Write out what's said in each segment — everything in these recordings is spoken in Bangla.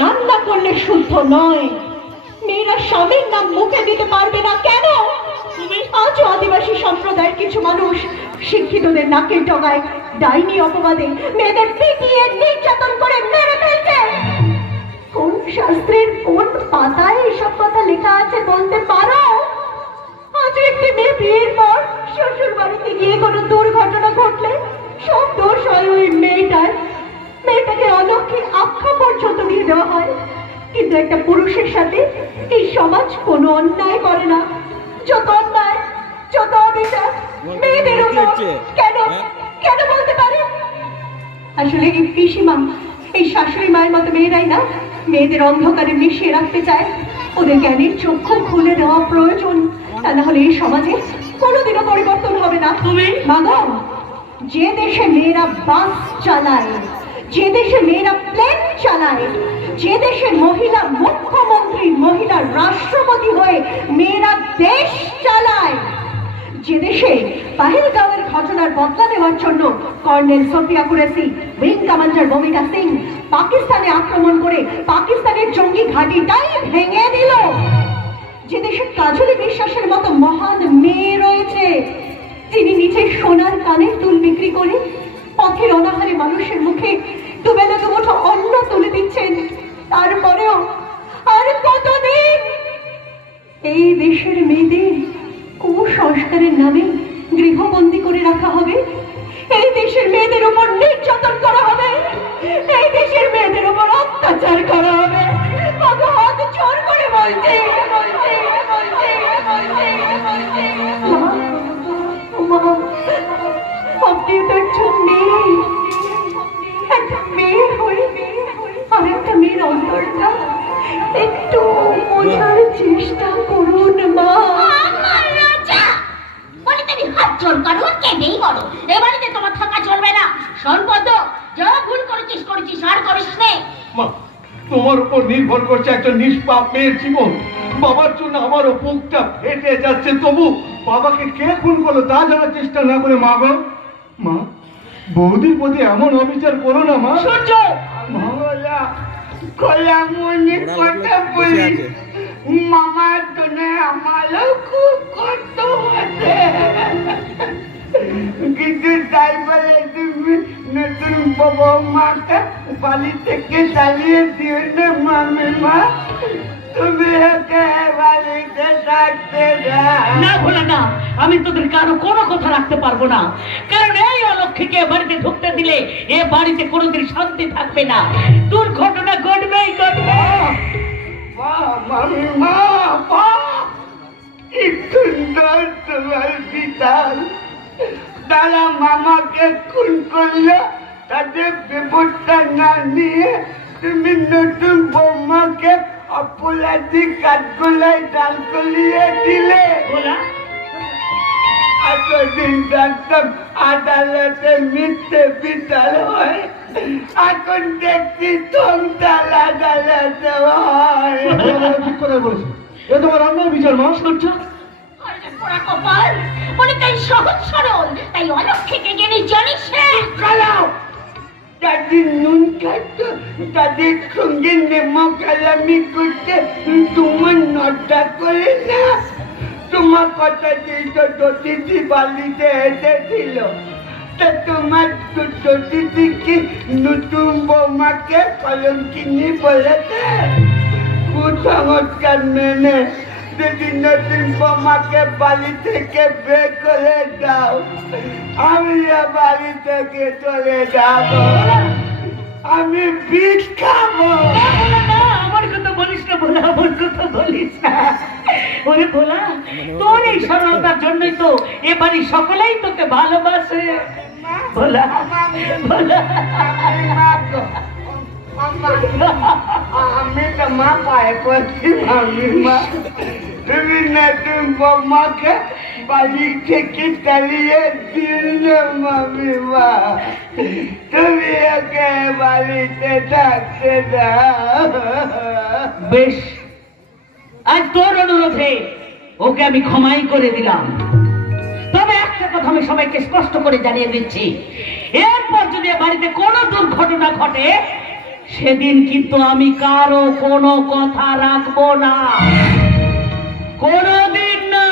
রান্না করলে শুদ্ধ নয়। মেয়েরা স্বামীর নাম মুখে দিতে পারবে না কেন? আজও আদিবাসী সম্প্রদায়ের কিছু মানুষ শিক্ষিতদের নাকের ডগায় ডাইনি অপবাদে মেয়েদের পিটিয়ে নির্যাতন করে মেরে ফেলছে। কোন শাস্ত্রের কোন পাতায় এসব কথা লেখা আছে বলতে পারো? আজ একটি মেয়ে বিয়ের পর শ্বশুর বাড়িতে গিয়ে কোনো দুর্ঘটনা ঘটলে সব দোষ হয় ওই মেয়েটার। মেয়েটাকে অলক্ষীর আখ্যা পর্যন্ত দিয়ে দেওয়া হয়। কিন্তু একটা পুরুষের সাথে এই সমাজ কোনো অন্যায় করে না। যত অন্যায়, যত অবিচার মেয়েদের উপর কেন কেন বলতে পারে? আসলে এই পিসিমা, এই শাশুড়ি মায়ের মতো মেয়েরাই না মেয়েদের অন্ধকারে মিশিয়ে রাখতে চায়। ওদের জ্ঞানের চক্ষু খুলে দেওয়া প্রয়োজন, তা না হলে এই সমাজে কোনোদিনও পরিবর্তন হবে না। তুমি মাগো, যে দেশে মেয়েরা বাস চালায়, যে দেশে মেয়েরা প্লেন চালায়, যে দেশের মহিলা মুখ্যমন্ত্রী, মহিলা রাষ্ট্রপতি হয়ে মেয়েরা দেশ চালায়, যে দেশে পাহেলগাঁওয়ের ঘটনার বদলা নেওয়ার জন্য colonel Sofiya Qureshi, wing commander Babita Singh পাকিস্তানে আক্রমণ করে পাকিস্তানের জঙ্গি ঘাঁটিটাই ভেঙে দিল, যে দেশে কাজলি বিশ্বাসের মতো মহান মেয়ে রয়েছে, যিনি নিজের সোনার কানের দুল বিক্রি করে পথের অনাহারে মানুষের মুখে দুবেলা দুমুঠো অন্ন তুলে দিচ্ছেন, তারপরেও আর কতদিন এই দেশের মেয়েদের কুসংস্কারের নামে গৃহবন্দী করে রাখা হবে? এই দেশের মেয়েদের উপর নির্যাতন করা হবে, এই দেশের মেয়েদের উপর অত্যাচার করা হবে। হাত জোর করে বলছি, আপনি তো একজন মেয়ে, একটা মেয়ে হয়ে আর একটা মেয়ের অন্তরটা একটু বোঝার চেষ্টা করুন মা। তোমার থাকা চলবে না। সম্পদ যা ভুল করেছিস করেছিস, আর করিস নে। তোমার উপর নির্ভর করছে একটা নিষ্পাপ মেয়ের জীবন। বাবার জন্য আমারও বুকটা ফেটে যাচ্ছে, তবু বাবাকে কে খুন করলো তা জানার চেষ্টা না করে মা গো, মা বৌদির প্রতি এমন অবিচার করো না মা। সূর্য কলামনি কথা বলিস, মামার জন্য আমারও খুব কষ্ট হচ্ছে, কিন্তু তাই বলে তুমি নতুন বাবা মাকে বাড়ি থেকে চালিয়ে দিও না মামিমা। তুমি একে বাড়িতে থাকতে না বলে না, আমি তোদের কারো কোনো কথা রাখতে পারবো না, কারণ এই অলক্ষীকে বাড়িতে ঢুকতে দিলে এ বাড়িতে কোনোদিন শান্তি থাকবে না, দুর্ঘটনা ঘটবেই ঘটবে। মামিমা কি সুন্দর তোমার বিধান। তারা মামাকে খুন করলো, তাদের ব্যবস্থা না নিয়ে তুমি নতুন বৌমাকে অপরাধী কাঠগোলায় ডাল কলিয়ে দিলে। এতদিন জানতাম আদালতে মিথ্যে বিচার হয়, এখন দেখছি তোমটাল আদালতে হয়। ঠিক কথা বলেছো, এ তোমার অন্যায় বিচার মা। সূর্য কপাল অনেকটাই সহজ সরল, তাই অলক্ষীকে জেনে জানিস তাদের নুন খাদ্য, তাদের সঙ্গে নেমো কালামি করতে তোমার নটা করে না। তোমার কথা দিয়েছ জ্যোতিষী বালিতে এসেছিল, তা তোমার জ্যোতিষী কি নতুন বৌমাকে কলঙ্কিনী বলেছে? কুসংস্কার মেনে যদি নতুন বৌমাকে বাড়ি থেকে বের করে দাও, আমি বাড়ি থেকে চলে যাব, আমি বিষ খাবো। আমার কথা বলিস না বলা, আমার কথা বলিস না। ওরে বলা, তোর এই সরলতার জন্যই তো এ বাড়ির সকলেই তোকে ভালোবাসে। বলা বলা আমি তোমা পায়ে পড়ছি মামিমা, তুমি নতুন বৌমাকে বাড়ি থেকে তাড়িয়ে দিল মামিমা, তুমি একে বাড়িতে থাকতে দাও। বেশ, আজ তোর অনুরোধে ওকে আমি ক্ষমাই করে দিলাম, তবে একটা কথা আমি সবাইকে স্পষ্ট করে জানিয়ে দিচ্ছি, এরপর যদি বাড়িতে কোনো দুর্ঘটনা ঘটে সেদিন কিন্তু আমি কারো কোনো কথা রাখবো না, কোনোদিন না,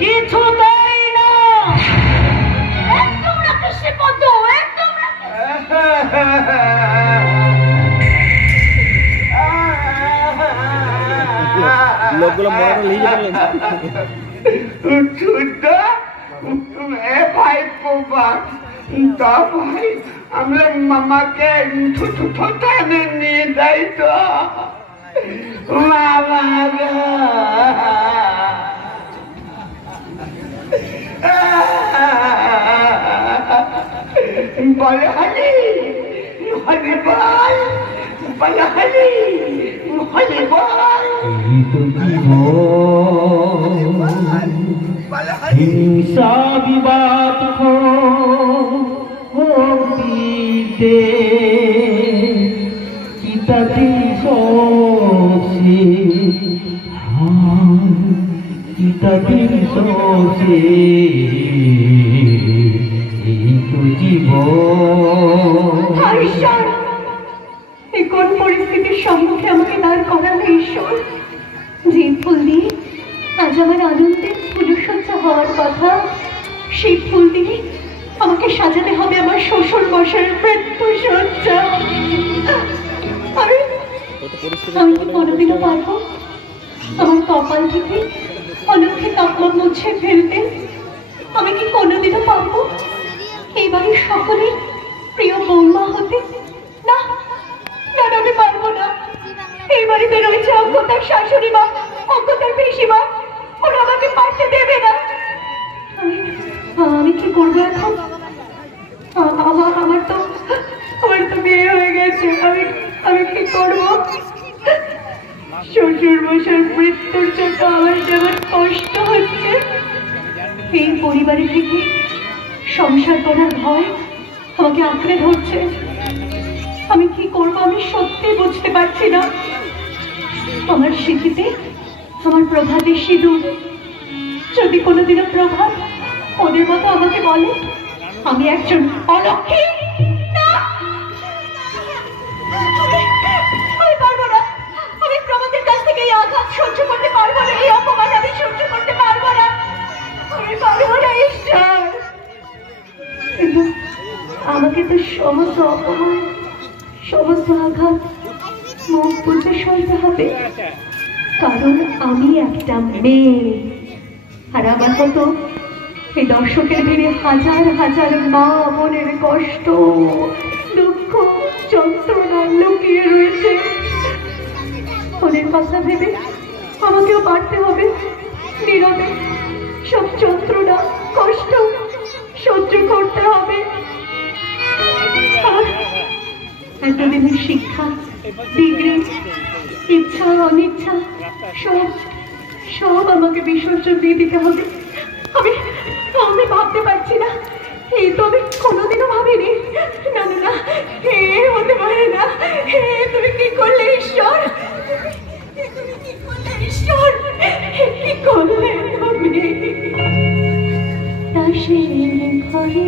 কিছুতেই না। একদম না কৃষ্ণপদ, একদম না। লোকগুলো মরানো লিখে গেলেন। ভাই প্রবাস তা ভাই আমরা মামাকে ঠোঁটানে নিয়ে যাই তো মামা গো। বলে হলি হলি বল, বলে হলি হলি বল। হিংসা বিবাদ হোতে চিতাতি সোসে, চিতাতি সোসে এই তো জীবন। ঈশ্বর, এই কোন পরিস্থিতির সম্মুখে আমাকে দাঁড় করালে ঈশ্বর? যে ফুল দিয়ে আজ আমার আনন্দের ফুলসজ্জা হওয়ার কথা, সেই ফুল দিয়ে আমাকে সাজাতে হবে আমার শ্বশুর মশাইয়ের মৃত্যুসজ্জা। আমি কি কোনোদিনও পারবো আমার কপাল থেকে অলক্ষে কাপড় মুছে ফেলতে? আমি কি কোনোদিনও পারবো এই বাড়ির সকলের প্রিয় বৌমা হতে? না না, আমি পারবো না। এই বাড়িতে রয়েছে অজ্ঞতার শাশুড়ি মা, অজ্ঞতার পিসিমা, ওরা আমাকে পারতে দেবে না। আমি কি করবো এখন? আমার তো বিয়ে হয়ে গেছে, আমি কি করবো? শ্বশুর মশার মৃত্যুর জন্য আমার যেমন কষ্ট হচ্ছে, এই পরিবারে থেকে সংসার করার ভয় আমাকে আঁকড়ে ধরছে। আমি কি করবো আমি সত্যি বুঝতে পারছি না। আমার স্মৃতিতে আমার প্রভাতের সিঁদুর, যদি কোনোদিনও প্রভাত ওদের মতো আমাকে বলে আমি একজন অলক্ষী, না, আমি পারবো না। আমি প্রভাতের কাছ থেকে এই আঘাত সহ্য করতে পারবো না, এই অপমান আমি সহ্য করতে পারবো না, আমি পারবো না ঈশ্বর। কিন্তু আমাকে তো সমস্ত অপমান, সমস্ত আঘাত মুখ বুঝে সইতে হবে, কারণ আমি একটা মেয়ে। আর আমার মতো এই দর্শকের ভিড়ে হাজার হাজার মা বোনের কষ্ট, দুঃখ, যন্ত্রণা লুকিয়ে রয়েছে। ওদের কথা ভেবে আমাকেও পারতে হবে নীরবে সব যন্ত্রণা, কষ্ট সহ্য করতে হবে। এতদিনের শিক্ষা, ডিগ্রি, ইচ্ছা অনিচ্ছা সব আমাকে বিসর্জন দিয়ে দিতে হবে। আমি ভাবতে পারছি না, এই তো আমি কোনোদিনও ভাবিনি। না না না, হতে পারে না। তুমি কি করলে ঈশ্বর? তুমি কি করলে ঈশ্বর? কি করলে তুমি? ঘরে